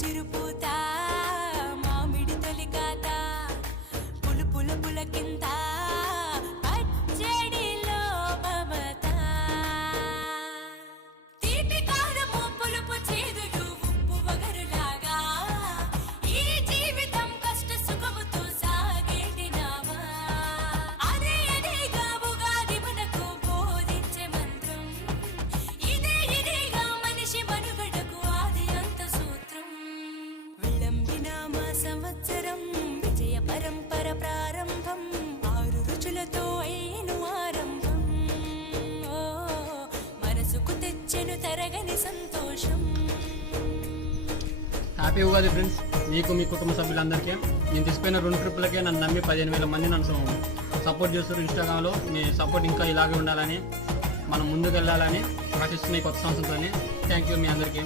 చిరుపూత మామిడి తొలికాత పులుపుల పులకింత పచ్చడిలో మమత తీపి కారము పులుపు చేదులు ఉప్పు వగరులాగా ఈ జీవితం కష్ట సుఖముతో సాగేటి నావా అదే అదేగా ఉగాది మనకు బోధించే మంత్రం ఇదేగా మనిషి మనుగడకు ఆది అంత సూత్రం విళంబినామ సంవత్సరం విజయ పరంపర ప్రారంభం 6 రుచులతో అయిను ఆరంభం ఓ మనసుకు తెచ్చెను తరగని సంతోషం. Happy Ugadi friends. మీకు మీ కుటుంబ సభ్యులందరికీ నేను తీసుకున్న 2 ట్రిప్పులకే నన్ను నమ్మి 15,000 మంది నన్ను సపోర్ట్ చేస్తారు. ఇన్స్టాగ్రామ్లో మీ సపోర్ట్ ఇంకా ఇలాగే ఉండాలని మనం ముందుకు వెళ్ళాలని ఆశిస్తున్న ఈ కొత్త సంవత్సరంతో థ్యాంక్ యూ మీ అందరికీ.